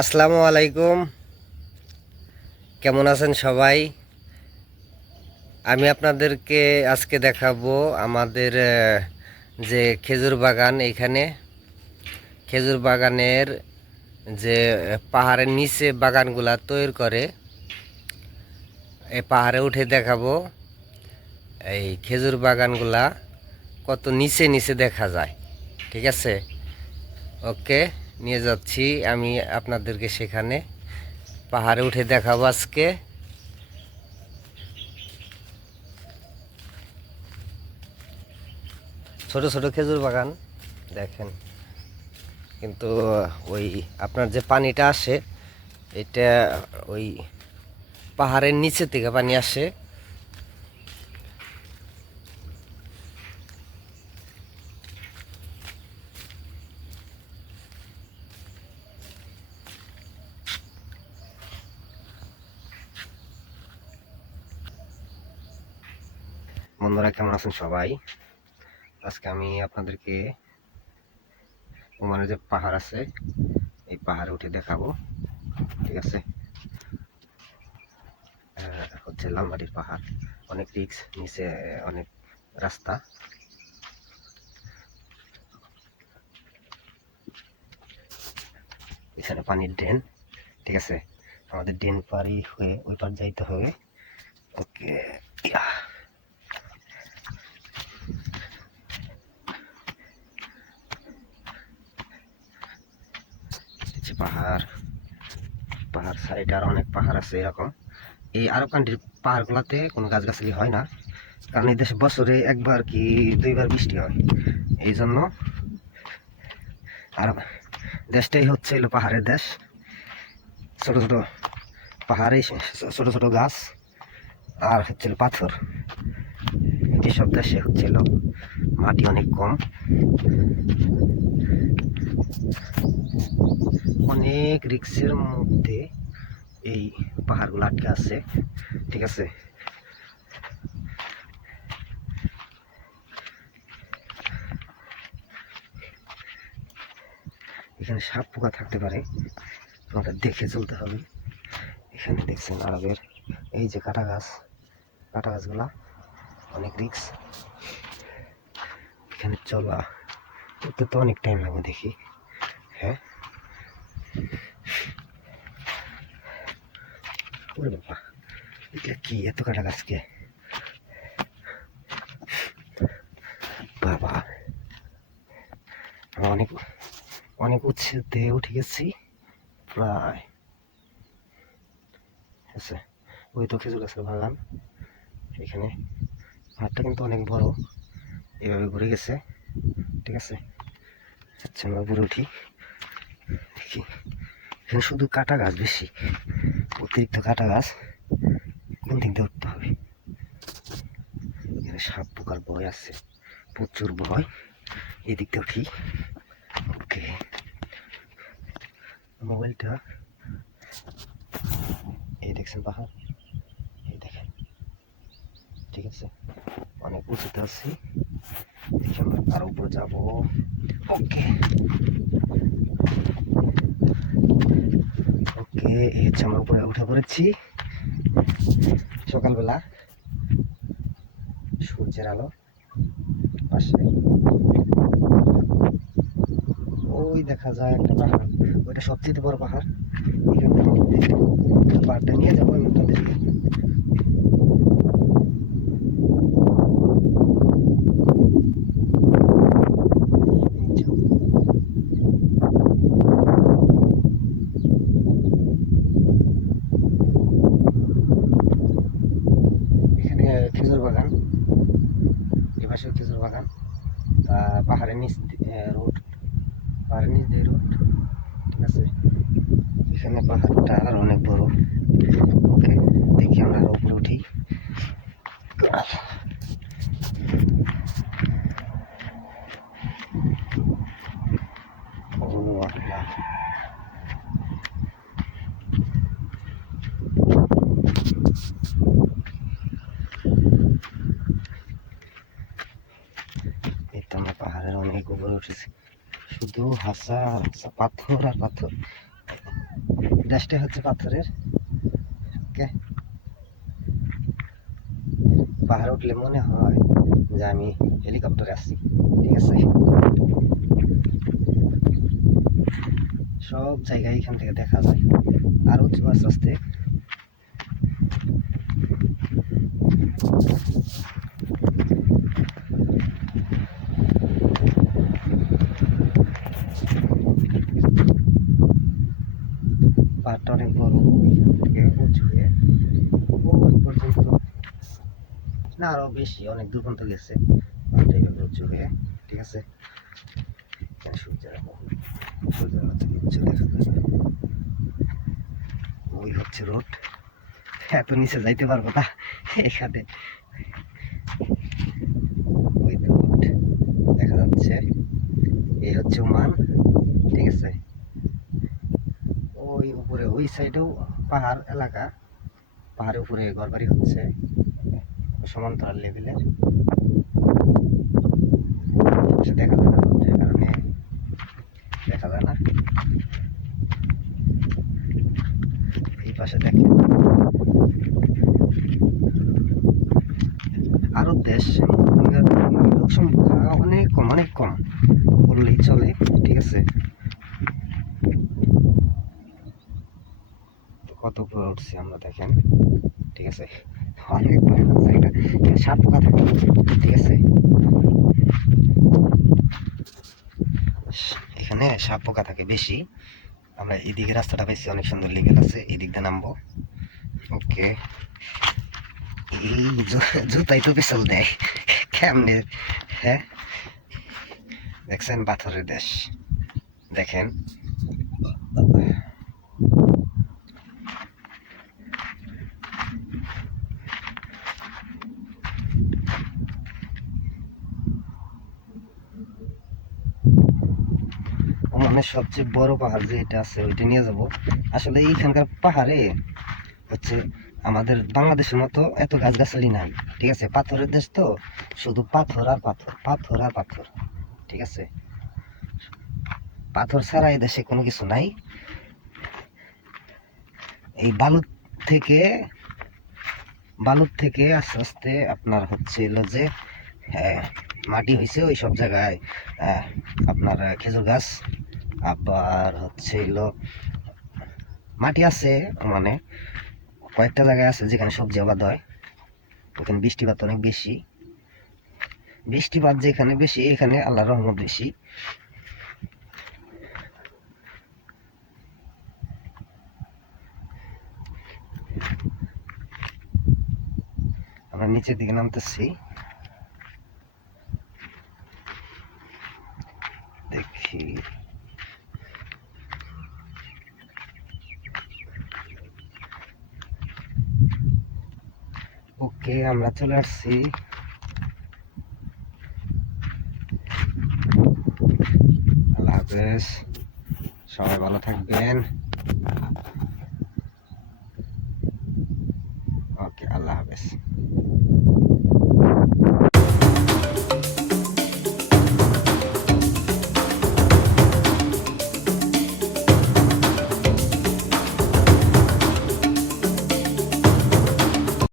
আসসালামু আলাইকুম। কেমন আছেন সবাই? আমি আপনাদেরকে আজকে দেখাবো আমাদের যে খেজুর বাগান, এইখানে খেজুর বাগানের যে পাহাড়ের নিচে বাগানগুলা তৈরি করে, এই পাহাড়ে উঠে দেখাবো এই খেজুর বাগানগুলা কত নিচে নিচে দেখা যায়। ঠিক আছে, ওকে, নিয়ে যাচ্ছি আমি আপনাদেরকে সেখানে। পাহাড়ে উঠে দেখাবো আজকে। ছোট ছোট খেজুর বাগান দেখেন, কিন্তু ওই আপনার যে পানিটা আসে, এটা ওই পাহাড়ের নিচে থেকে পানি আসে। বন্ধুরা, কেমন আছেন সবাই? আজকে আমি আপনাদেরকে ওমানে যে পাহাড় আছে, এই পাহাড়ে উঠে দেখাবো। ঠিক আছে, হচ্ছে লালমাটির পাহাড়, অনেক রিস্ক, নিচে অনেক রাস্তা। এখানে পানির ড্রেন। ঠিক আছে, আমাদের ড্রেন পারি হয়ে ওই পার যাইতে হবে। ওকে, পাহাড় পাহাড় সাইডে আর অনেক পাহাড় আছে এরকম। এই আরব কান্ট্রির পাহাড়গুলোতে কোনো গাছগাছালি হয় না, কারণ এই দেশে বছরে একবার কি দুইবার বৃষ্টি হয়। এই জন্য আর দেশটাই হচ্ছে এলো পাহাড়ের দেশ। ছোট ছোট পাহাড়ে ছোট ছোট গাছ আর হচ্ছিল পাথর। এসব দেশে হচ্ছিল মাটি অনেক কম, অনেক রিক্সের মধ্যে এই পাহাড়গুলো আটকে আছে। ঠিক আছে, এখানে সাপ পোকা থাকতে পারে, তোমাকে দেখে চলতে হবে। এখানে দেখছেন আরবের এই যে কাটা গাছগুলা অনেক রিক্স। এখানে চলা করতে তো অনেক টাইম লাগবে দেখি। হ্যাঁ, ওরে বাবা, এটা কি এত কাটা গাছকে? বাবা, অনেক অনেক উচ্চতে উঠে গেছি প্রায়। আছে ওই তো খেজুর গাছের বাগান। এখানে পাহাড়টা কিন্তু অনেক বড়, এভাবে ঘুরে গেছে। ঠিক আছে, আচ্ছা আমরা উপরে উঠি, দেখি। এখানে শুধু কাটা গাছ বেশি, অতিরিক্ত কাটা গাছ। কোন দিক দিয়ে উঠতে হবে? এখানে সাপ পোকার ভয় আছে, প্রচুর ভয়। এদিক দিয়ে উঠি। ওকে, মোবাইলটা এই দেখছেন পাহাড়, এই দেখেন। ঠিক আছে, অনেক উঁচুতে আছি, দেখি আমরা আরো উপরে যাবো। ওকে ওকে, এই হচ্ছে আমরা উপরে উঠে পড়েছি। সকালবেলা সূর্যের আলো পাশে, ওই দেখা যায় একটা পাহাড়, ওইটা সবচেয়ে বড় পাহাড়। এখান পাহাড়টা নিয়ে যাবো আমি আপনাদেরকে। এখানে খেজুর বাগান, এপাশেও খেজুর বাগান। তা পাহাড়ের নিচ রোড, পাহাড়ের নিচ দিয়ে রোড। ঠিক আছে, এখানে পাহাড়টা আর অনেক বড়। ওকে, দেখি আমরা আরো উপরে উঠি। ও আল্লাহ, এই তো আমরা পাহাড়ের অনেক উপরে উঠেছি, শুধু হাসা হাসা, পাথর আর পাথর। দেশটা হচ্ছে পাথরের। ওকে, পাহাড়ে উঠলে মনে হয় যে আমি হেলিকপ্টারে আসছি। ঠিক আছে, সব জায়গায় এখান থেকে দেখা যায়। আর উঁচু আস্তে আস্তে পাহাড়টা অনেক বড়, এখান থেকে উঁচু হয়ে ওই পর্যন্ত, না আরো বেশি, অনেক দূর পর্যন্ত গেছে পাহাড়টা এইভাবে উঁচু হয়ে। ঠিক আছে, এখানে সূর্যের আলো, সূর্যের আলো থেকে উঁচু দেখা যায়। ওই হচ্ছে রোড। এত নিচে যাইতে পারবো না এখানে। ওই তো রোড দেখা যাচ্ছে, এই হচ্ছে ওমান। ঠিক আছে, ওই উপরে ওই সাইডেও পাহাড় এলাকা, পাহাড়ের উপরে ঘরবাড়ি হচ্ছে সমান্তরাল লেভেলের। দেখা যায় না রোদের কারণে, দেখা যায় না। এই পাশে দেখেন আরব দেশ, লোক সংখ্যা অনেক কম, অনেক কম বললেই চলে। ঠিক আছে, কত উপরে উঠছি আমরা দেখেন। ঠিক আছে, অনেক ভয়ানক জায়গা, সাপ পোকা থাকে। ঠিক আছে, এখানে সাপ পোকা থাকে বেশি। আমরা এদিকে রাস্তাটা পাইছি, অনেক সুন্দর লেভেল আছে, এদিক দিয়ে নামবো। ওকে, এই জুতাই তো পিছল দেয় কেমনে। হ্যাঁ, দেখছেন পাথরের দেশ, দেখেন। ওমানের সবচেয়ে বড় পাহাড় যে এটা আছে ওইটা নিয়ে যাব। আসলে এইখানকার পাহাড়ে হচ্ছে আমাদের বাংলাদেশের মতো এত গাছগাছালি নাই। ঠিক আছে, পাথরের দেশ তো, শুধু পাথর আর পাথর, পাথর আর পাথর। ঠিক আছে, পাথর ছাড়া এই দেশে কোনো কিছু নাই। এই থেকে বালুর থেকে আস্তে আস্তে আপনার হচ্ছে এলো যে মাটি হয়েছে ওই সব জায়গায়। আপনার খেজুর গাছ, আবার হচ্ছে এলো মাটি আছে, মানে কয়েকটা জায়গায় আছে যেখানে সবজি আবাদ হয়। ওখানে বৃষ্টিপাত অনেক বেশি, বৃষ্টিপাত যেখানে বেশি এখানে আল্লাহর রহমত বেশি। আমরা নিচের দিকে নামতেছি, দেখি। ওকে, আমরা চলে আসছি। আল্লাহ হাফেজ, সবাই ভালো থাকবেন।